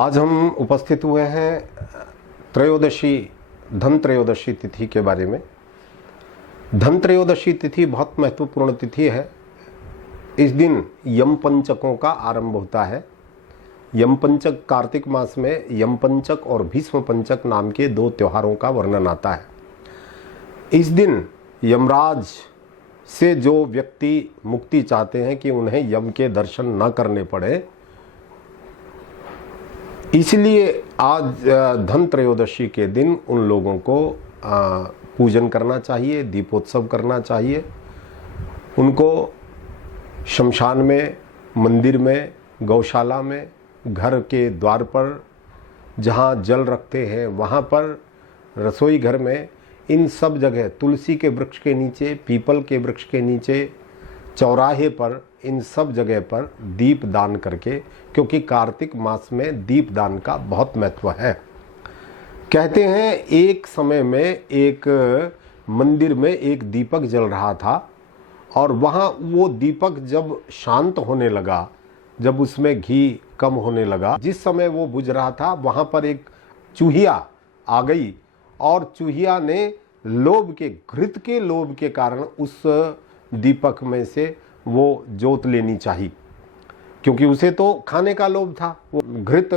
आज हम उपस्थित हुए हैं त्रयोदशी धन त्रयोदशी तिथि के बारे में। धन त्रयोदशी तिथि बहुत महत्वपूर्ण तिथि है। इस दिन यम पंचकों का आरंभ होता है। यम पंचक कार्तिक मास में यम पंचक और भीष्म पंचक नाम के दो त्योहारों का वर्णन आता है। इस दिन यमराज से जो व्यक्ति मुक्ति चाहते हैं कि उन्हें यम के दर्शन न करने पड़े, इसलिए आज धन त्रयोदशी के दिन उन लोगों को पूजन करना चाहिए, दीपोत्सव करना चाहिए। उनको शमशान में, मंदिर में, गौशाला में, घर के द्वार पर जहाँ जल रखते हैं वहाँ पर, रसोई घर में, इन सब जगह, तुलसी के वृक्ष के नीचे, पीपल के वृक्ष के नीचे, चौराहे पर, इन सब जगह पर दीप दान करके, क्योंकि कार्तिक मास में दीप दान का बहुत महत्व है। कहते हैं एक समय में एक मंदिर में एक दीपक जल रहा था और वहाँ वो दीपक जब शांत होने लगा, जब उसमें घी कम होने लगा, जिस समय वो बुझ रहा था वहाँ पर एक चूहिया आ गई और चूहिया ने लोभ के, घृत के लोभ के कारण उस दीपक में से वो जोत लेनी चाहिए, क्योंकि उसे तो खाने का लोभ था। वो घृत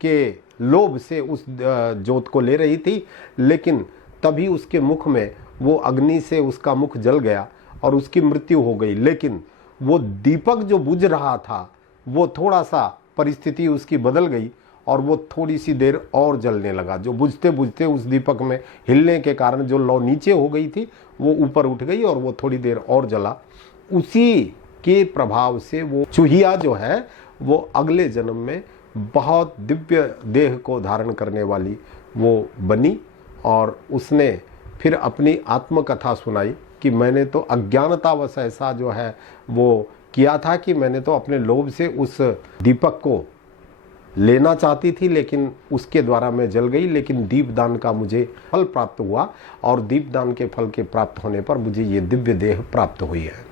के लोभ से उस जोत को ले रही थी, लेकिन तभी उसके मुख में वो अग्नि से उसका मुख जल गया और उसकी मृत्यु हो गई। लेकिन वो दीपक जो बुझ रहा था वो थोड़ा सा परिस्थिति उसकी बदल गई और वो थोड़ी सी देर और जलने लगा। जो बुझते बुझते उस दीपक में हिलने के कारण जो लौ नीचे हो गई थी वो ऊपर उठ गई और वो थोड़ी देर और जला। उसी के प्रभाव से वो चूहिया जो है वो अगले जन्म में बहुत दिव्य देह को धारण करने वाली वो बनी और उसने फिर अपनी आत्मकथा सुनाई कि मैंने तो अज्ञानतावश ऐसा जो है वो किया था कि मैंने तो अपने लोभ से उस दीपक को लेना चाहती थी, लेकिन उसके द्वारा मैं जल गई। लेकिन दीपदान का मुझे फल प्राप्त हुआ और दीपदान के फल के प्राप्त होने पर मुझे ये दिव्य देह प्राप्त हुई है।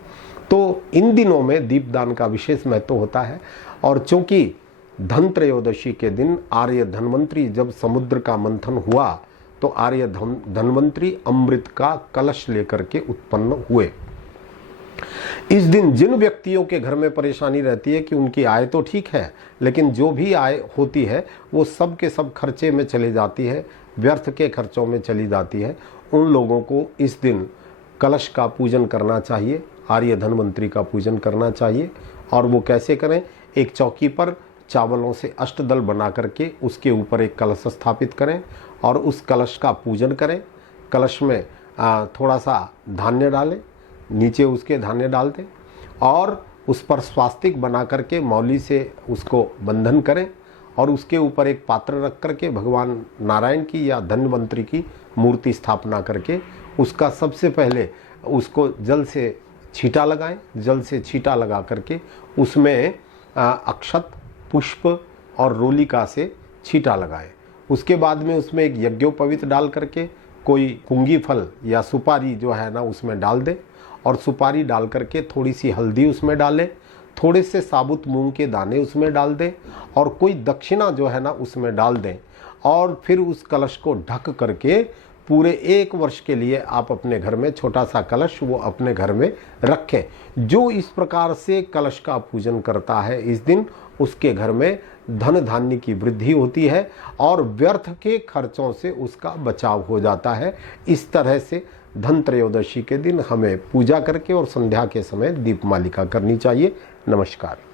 तो इन दिनों में दीपदान का विशेष महत्व होता है। और चूंकि धन त्रयोदशी के दिन आर्य धन्वंतरी जब समुद्र का मंथन हुआ तो आर्य धन्वंतरी अमृत का कलश लेकर के उत्पन्न हुए। इस दिन जिन व्यक्तियों के घर में परेशानी रहती है कि उनकी आय तो ठीक है, लेकिन जो भी आय होती है वो सब के सब खर्चे में चली जाती है, व्यर्थ के खर्चों में चली जाती है, उन लोगों को इस दिन कलश का पूजन करना चाहिए, आर्य धन्वंतरी का पूजन करना चाहिए। और वो कैसे करें? एक चौकी पर चावलों से अष्टदल बना करके उसके ऊपर एक कलश स्थापित करें और उस कलश का पूजन करें। कलश में थोड़ा सा धान्य डालें, नीचे उसके धान्य डाल दें और उस पर स्वास्तिक बना करके मौली से उसको बंधन करें और उसके ऊपर एक पात्र रख करके भगवान नारायण की या धन्वंतरी की मूर्ति स्थापना करके उसका सबसे पहले उसको जल से छींटा लगाएं। जल से छींटा लगा करके उसमें अक्षत, पुष्प और रोलिका से छींटा लगाएं। उसके बाद में उसमें एक यज्ञोपवीत डाल करके कोई कुंगी फल या सुपारी जो है ना उसमें डाल दें और सुपारी डाल करके थोड़ी सी हल्दी उसमें डालें, थोड़े से साबुत मूंग के दाने उसमें डाल दें और कोई दक्षिणा जो है ना उसमें डाल दें और फिर उस कलश को ढक करके पूरे 1 वर्ष के लिए आप अपने घर में छोटा सा कलश वो अपने घर में रखें। जो इस प्रकार से कलश का पूजन करता है इस दिन, उसके घर में धन धान्य की वृद्धि होती है और व्यर्थ के खर्चों से उसका बचाव हो जाता है। इस तरह से धन त्रयोदशी के दिन हमें पूजा करके और संध्या के समय दीपमालिका करनी चाहिए। नमस्कार।